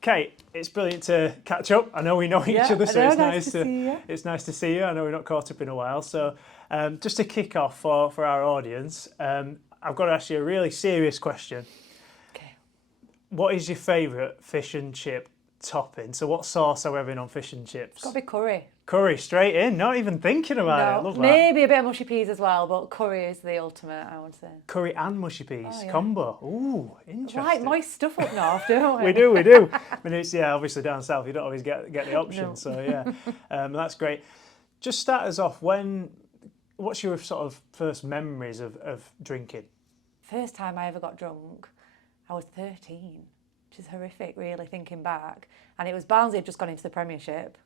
Kate, it's brilliant to catch up. I know we know each other, so it's nice to see you. I know we're not caught up in a while. So just to kick off for our audience, I've got to ask you a really serious question. Okay. What is your favourite fish and chip topping? So what sauce are we having on fish and chips? It's got to be curry. Curry, straight in, not even thinking about it. I love that. Maybe a bit of mushy peas as well, but curry is the ultimate, I would say. Curry and mushy peas combo. Ooh, interesting. Like moist stuff up north, don't we? we do. I mean, it's obviously down south you don't always get the option. No. So yeah, that's great. Just start us off. What's your sort of first memories of drinking? First time I ever got drunk, I was 13, which is horrific, really, thinking back. And it was Barnsley had just gone into the Premiership,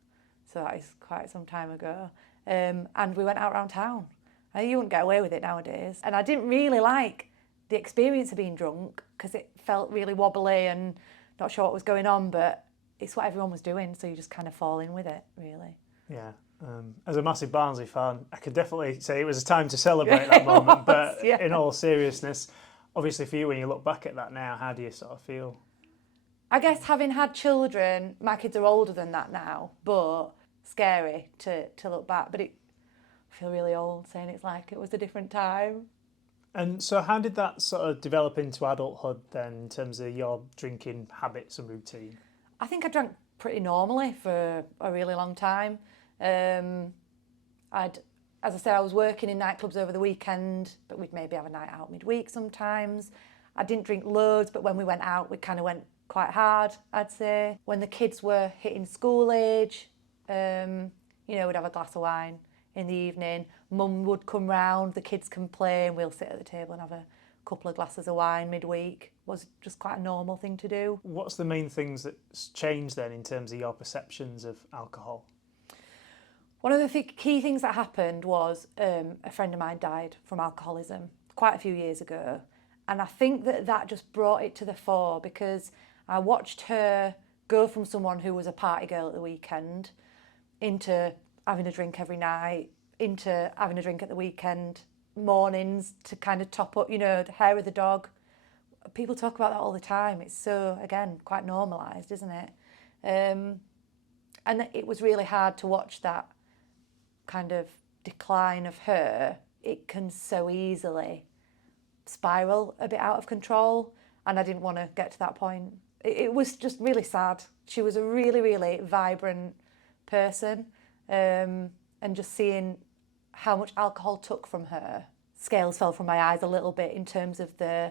so that is quite some time ago. And we went out around town. You wouldn't get away with it nowadays. And I didn't really like the experience of being drunk because it felt really wobbly and not sure what was going on, but it's what everyone was doing, so you just kind of fall in with it, really. Yeah. As a massive Barnsley fan, I could definitely say it was a time to celebrate that moment. But in all seriousness, obviously for you, when you look back at that now, how do you sort of feel? I guess having had children, my kids are older than that now, but scary to look back. But I feel really old saying it's like it was a different time. And so how did that sort of develop into adulthood then in terms of your drinking habits and routine? I think I drank pretty normally for a really long time. As I said, I was working in nightclubs over the weekend, but we'd maybe have a night out midweek sometimes. I didn't drink loads, but when we went out, we kind of went quite hard, I'd say. When the kids were hitting school age, we'd have a glass of wine in the evening. Mum would come round, the kids can play, and we'll sit at the table and have a couple of glasses of wine midweek. Was just quite a normal thing to do. What's the main things that's changed then in terms of your perceptions of alcohol? One of the key things that happened was a friend of mine died from alcoholism quite a few years ago. And I think that just brought it to the fore because I watched her go from someone who was a party girl at the weekend into having a drink every night, into having a drink at the weekend, mornings to kind of top up, the hair of the dog. People talk about that all the time. It's so, again, quite normalised, isn't it? And it was really hard to watch that kind of decline of her. It can so easily spiral a bit out of control, and I didn't want to get to that point. It was just really sad. She was a really, really vibrant person, and just seeing how much alcohol took from her, scales fell from my eyes a little bit in terms of the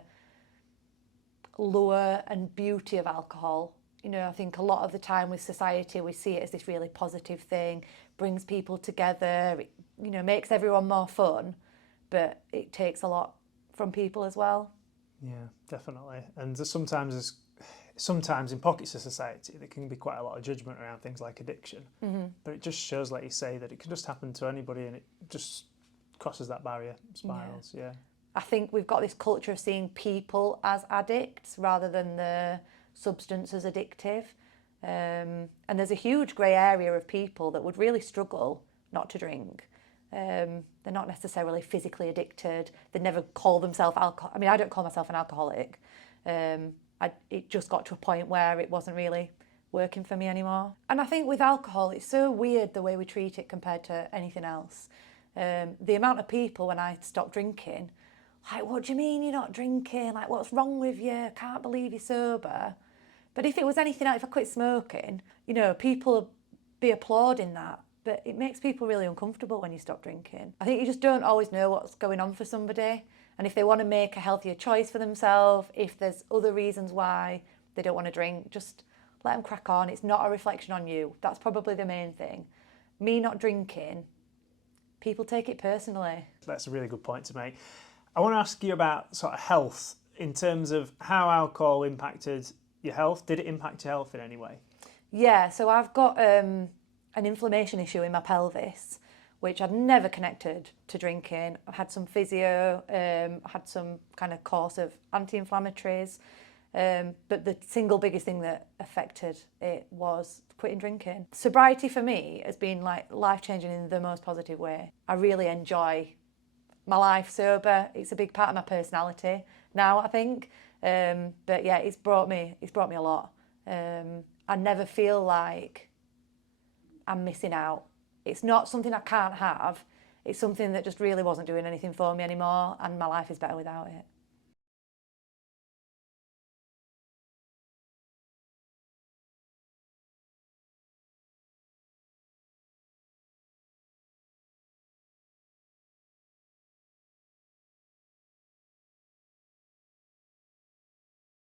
lure and beauty of alcohol. I think a lot of the time with society we see it as this really positive thing, brings people together, it, makes everyone more fun, but it takes a lot from people as well. Yeah, definitely. And sometimes in pockets of society there can be quite a lot of judgment around things like addiction. Mm-hmm. But it just shows, like you say, that it can just happen to anybody and it just crosses that barrier, spirals. Yeah. I think we've got this culture of seeing people as addicts rather than the substance as addictive. And there's a huge grey area of people that would really struggle not to drink. They're not necessarily physically addicted. They never call themselves alcohol. I mean, I don't call myself an alcoholic. It just got to a point where it wasn't really working for me anymore. And I think with alcohol, it's so weird the way we treat it compared to anything else. The amount of people when I stopped drinking, like, what do you mean you're not drinking? Like, what's wrong with you? I can't believe you're sober. But if it was anything else, if I quit smoking, people would be applauding that. But it makes people really uncomfortable when you stop drinking. I think you just don't always know what's going on for somebody. And if they want to make a healthier choice for themselves, if there's other reasons why they don't want to drink, just let them crack on. It's not a reflection on you. That's probably the main thing. Me not drinking, people take it personally. That's a really good point to make. I want to ask you about sort of health in terms of how alcohol impacted your health. Did it impact your health in any way? Yeah, so I've got an inflammation issue in my pelvis, which I'd never connected to drinking. I had some physio, had some kind of course of anti-inflammatories, but the single biggest thing that affected it was quitting drinking. Sobriety for me has been like life-changing in the most positive way. I really enjoy my life sober. It's a big part of my personality now, I think. But yeah, it's brought me a lot. I never feel like I'm missing out. It's not something I can't have. It's something that just really wasn't doing anything for me anymore, and my life is better without it.